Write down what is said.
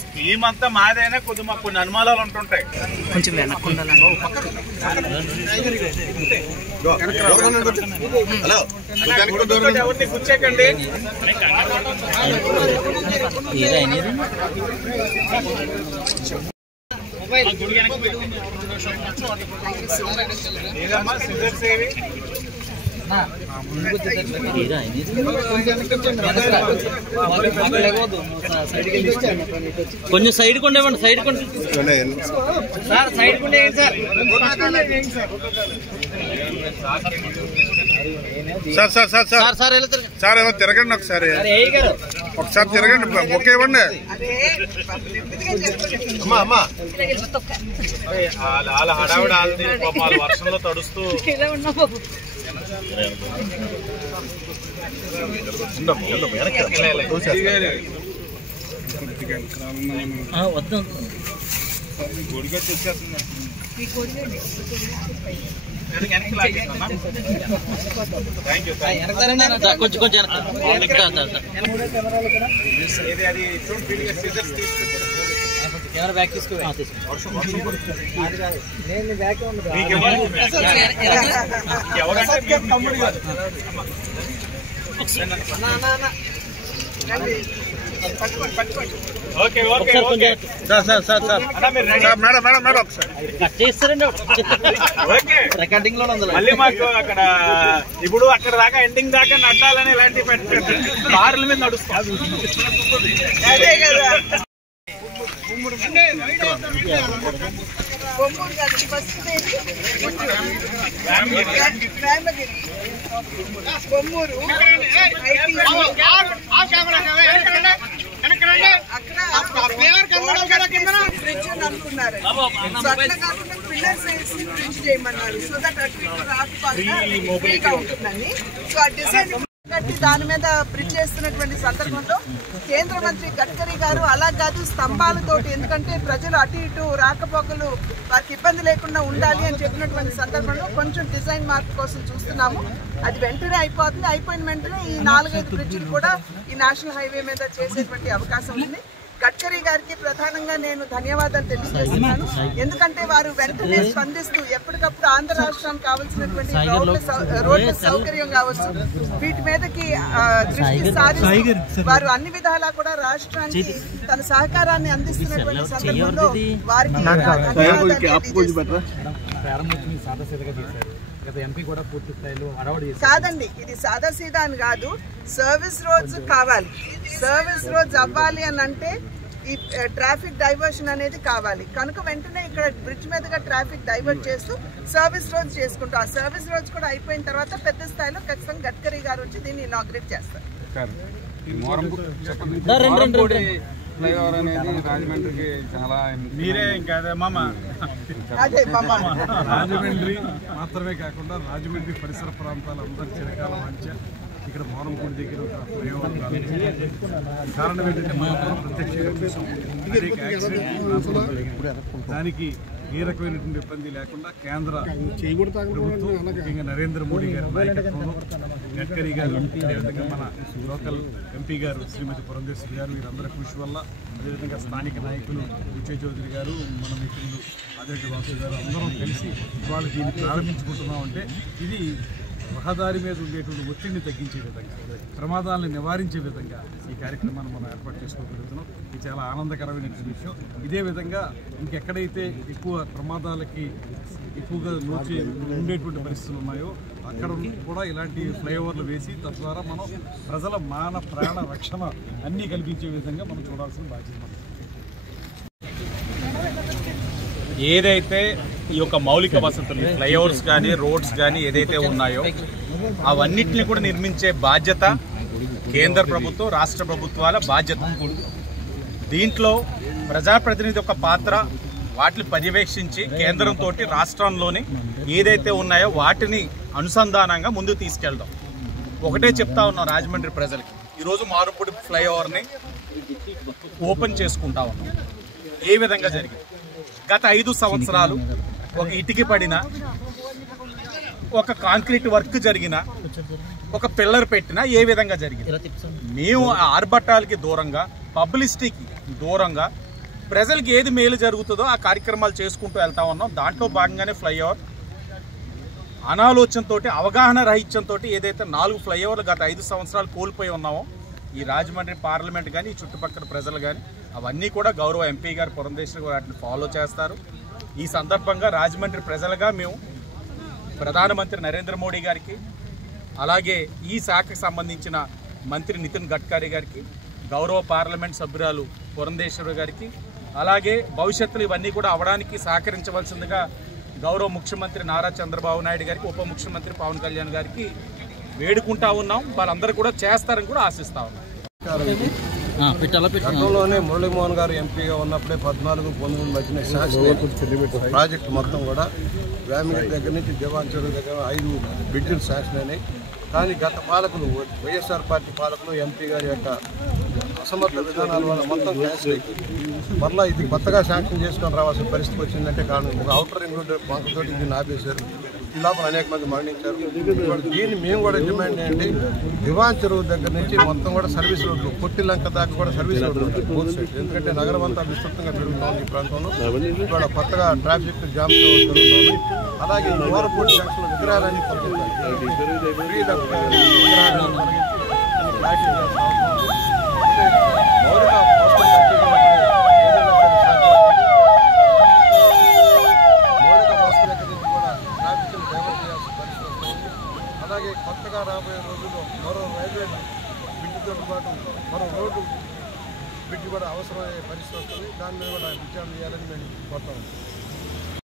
Scheme అంతా మాదైనా కొద్దిగా కొన్ని అనుమానాలు ఉంటుంటాయి. కొంచెం ఎవరిని కూర్చోకండి. ఏదమ్మా సిజర్స్ ఏవి? కొంచెం సైడ్ కొండేవండి, సైడ్ కొండ సార్, సైడ్ కొండేయండి sir. Sir sir sir sir sir sir ఏమో తిరగండి ఒకసారి, ఒకసారి తిరగండి, ఒకే ఇవ్వండి. వాళ్ళ హడావిడ వాళ్ళ వర్షంలో తడుస్తూ వద్దాం. గుడిగా తెచ్చేస్తుంది. కొంచెం కొంచెం కెమెరా బ్యాక్ తీసుకో. చేస్తారండి రికార్డింగ్ లో మళ్ళీ మాకు అక్కడ ఇప్పుడు అక్కడ దాకా ఎండింగ్ దాకా నడ్డాలని ఇలాంటివి పెట్టండి. కార్ల మీద నడుస్తాం. పిల్లర్స్ వేసి బ్రిడ్జ్ చేయమన్నారు. సో దట్ అటు రాకపోతే ఉంటుందని. సో ఆ డిజైన్ కట్టి దాని మీద బ్రిడ్జ్ చేస్తున్నటువంటి సందర్భంలో కేంద్ర మంత్రి గడ్కరీ గారు అలా కాదు స్తంభాలతోటి, ఎందుకంటే ప్రజలు అటు ఇటు రాకపోకలు వారికి ఇబ్బంది లేకుండా ఉండాలి అని చెప్పినటువంటి సందర్భంలో కొంచెం డిజైన్ మార్క్ కోసం చూస్తున్నాము. అది వెంటనే అయిపోతుంది. అయిపోయిన వెంటనే ఈ 4-5 బ్రిడ్జిలు కూడా ఈ నేషనల్ హైవే మీద చేసేటువంటి అవకాశం ఉంది. గడ్కరీ గారికి ప్రధానంగా నేను ధన్యవాదాలు తెలియజేస్తున్నాను. ఎందుకంటే వారు వెంటనే స్పందిస్తూ ఎప్పటికప్పుడు ఆంధ్ర రాష్ట్రానికి కావాల్సినటువంటి రోడ్ల సౌకర్యం కావచ్చు, వీటి మీదకి దృష్టి సారిస్తూ వారు అన్ని విధాలా కూడా రాష్ట్రానికి తన సహకారాన్ని అందిస్తున్నటువంటి సందర్భంలో వారికి కాదండి, ఇది సాదాసీదా అని కాదు. సర్వీస్ రోడ్స్ కావాలి. సర్వీస్ రోడ్స్ అవ్వాలి అని అంటే ఈ ట్రాఫిక్ డైవర్షన్ అనేది కావాలి. కనుక వెంటనే ఇక్కడ బ్రిడ్జ్ మీదుగా ట్రాఫిక్ డైవర్ట్ చేస్తూ సర్వీస్ రోడ్స్ చేసుకుంటాం. ఆ సర్వీస్ రోడ్స్ కూడా అయిపోయిన తర్వాత పెద్ద స్థాయిలో ఖచ్చితంగా గడ్కరీ గారు వచ్చి దీన్ని ఇనాగ్రేట్ చేస్తారు. ఫ్లైఓవర్ అనేది రాజమండ్రికి చాలా మీరే ఇంకా రాజమండ్రి మాత్రమే కాకుండా రాజమండ్రి పరిసర ప్రాంతాల అందరి చిరకాల మధ్య ఇక్కడ మోరంపూడి దగ్గర ఒక ఫ్లైఓవర్ కారణం ఏంటంటే మనం ప్రత్యక్షంగా దానికి ఏ రకమైనటువంటి ఇబ్బంది లేకుండా కేంద్ర ప్రభుత్వం ముఖ్యంగా నరేంద్ర మోడీ గారి నాయకత్వంలో గడ్కరీ గారు, అదేవిధంగా మన లోకల్ ఎంపీ గారు శ్రీమతి పురంధేశ్వరి గారు, వీరందరి కృషి వల్ల, అదేవిధంగా స్థానిక నాయకులు విజయ్ చౌదరి గారు, మన మిత్రులు ఆదిరెడ్డి వాసు గారు అందరం కలిసి ఇవాళ దీన్ని ప్రారంభించుకుంటున్నామంటే ఇది రహదారి మీద ఉండేటువంటి ఒత్తిడిని తగ్గించే విధంగా, ప్రమాదాలను నివారించే విధంగా ఈ కార్యక్రమాన్ని మనం ఏర్పాటు చేసుకోగలుగుతున్నాం. ఇది చాలా ఆనందకరమైన విషయం. ఇదే విధంగా ఇంకెక్కడైతే ఎక్కువ ప్రమాదాలకి ఎక్కువగా ఉండేటువంటి పరిస్థితులు ఉన్నాయో అక్కడ కూడా ఇలాంటి ఫ్లైఓవర్లు వేసి తద్వారా మనం ప్రజల మాన ప్రాణ రక్షణ అన్నీ కల్పించే విధంగా మనం చూడాల్సిన బాధ్యత. ఏదైతే ఈ యొక్క మౌలిక వసతులు ఫ్లైఓవర్స్ కానీ రోడ్స్ కానీ ఏదైతే ఉన్నాయో అవన్నిటిని కూడా నిర్మించే బాధ్యత కేంద్ర ప్రభుత్వం, రాష్ట్ర ప్రభుత్వాల బాధ్యత. దీంట్లో ప్రజాప్రతినిధి యొక్క పాత్ర వాటిని పర్యవేక్షించి కేంద్రంతో రాష్ట్రంలోని ఏదైతే ఉన్నాయో వాటిని అనుసంధానంగా ముందుకు తీసుకెళ్దాం. ఒకటే చెప్తా ఉన్నాం రాజమండ్రి ప్రజలకి, ఈరోజు మారుపూడి ఫ్లైఓవర్ని ఓపెన్ చేసుకుంటా ఉన్నాం. ఏ విధంగా జరిగింది? గత 5 సంవత్సరాలు ఒక ఇటుకి పడిన ఒక కాంక్రీట్ వర్క్ జరిగినా, ఒక పిల్లర్ పెట్టినా ఏ విధంగా జరిగింది. మేము ఆర్భటాలకి దూరంగా, పబ్లిసిటీకి దూరంగా ప్రజలకి ఏది మేలు జరుగుతుందో ఆ కార్యక్రమాలు చేసుకుంటూ వెళ్తా ఉన్నాం. దాంట్లో భాగంగానే ఫ్లైఓవర్ అనాలోచనతో, అవగాహన రహిత్యంతో ఏదైతే 4 ఫ్లైఓవర్లు గత 5 సంవత్సరాలు కోల్పోయి ఉన్నామో ఈ రాజమండ్రి పార్లమెంట్ కానీ, ఈ చుట్టుపక్కల ప్రజలు కానీ, అవన్నీ కూడా గౌరవ ఎంపీ గారు పురంధేశ్వరి గారు వాటిని ఫాలో చేస్తారు. ఈ సందర్భంగా రాజమండ్రి ప్రజలుగా మేము ప్రధానమంత్రి నరేంద్ర మోడీ గారికి, అలాగే ఈ శాఖకు సంబంధించిన మంత్రి నితిన్ గడ్కరీ గారికి, గౌరవ పార్లమెంట్ సభ్యురాలు పురంధేశ్వరి గారికి, అలాగే భవిష్యత్తులో ఇవన్నీ కూడా అవడానికి సహకరించవలసిందిగా గౌరవ ముఖ్యమంత్రి నారా చంద్రబాబు నాయుడు గారికి, ఉప ముఖ్యమంత్రి పవన్ కళ్యాణ్ గారికి వేడుకుంటా ఉన్నాం. వాళ్ళందరూ కూడా చేస్తారని కూడా ఆశిస్తా ఉన్నాం. గతంలోనే మురళీమోహన్ గారు ఎంపీగా ఉన్నప్పుడే 14-19 మధ్యన శాంక్షన్ ప్రాజెక్టు మొత్తం కూడా వేమిగడ్డ దగ్గర నుంచి దివాన్ చెరువు దగ్గర 5 బ్రిడ్జిలు శాంక్షన్ అయినాయి. కానీ గత పాలకులు, వైఎస్ఆర్ పార్టీ పాలకులు, ఎంపీ గారి యొక్క అసమర్థ విధానాల వల్ల మొత్తం క్యాన్సిల్ అయిపోయింది. మరలా ఇది కొత్తగా శాంక్షన్ చేసుకొని రావాల్సిన పరిస్థితి వచ్చిందంటే కారణం ఒక ఔటర్ రింగ్ రోడ్ పంకతోటి దీన్ని ఆపేశారు. ఈ లోపల అనేక మంది మరణించారు. దీన్ని మేము కూడా డిమాండ్ చేయండి. దివాన్ చెరువు దగ్గర నుంచి మొత్తం కూడా సర్వీస్ రోడ్లు, పొట్టిలంక దాకా కూడా సర్వీస్ రోడ్లు ఉంటాయి బోత్ సైడ్. ఎందుకంటే నగరం అంతా విస్తృతంగా పెరుగుతోంది ఈ ప్రాంతంలో. ఇక్కడ కొత్తగా ట్రాఫిక్ జామ్ జరుగుతుంది. అలాగే ఓరపూడి జంక్షన్ విగ్రహాలన్నీ అలాగే కొత్తగా రాబోయే రోజుల్లో మరో రైల్వే బ్రిడ్జితో పాటు మరో రోడ్డు బ్రిడ్జ్ కూడా అవసరమయ్యే పరిస్థితి వస్తుంది. దాని మీద కూడా విచారణ చేయాలని మేము కోరుతాము.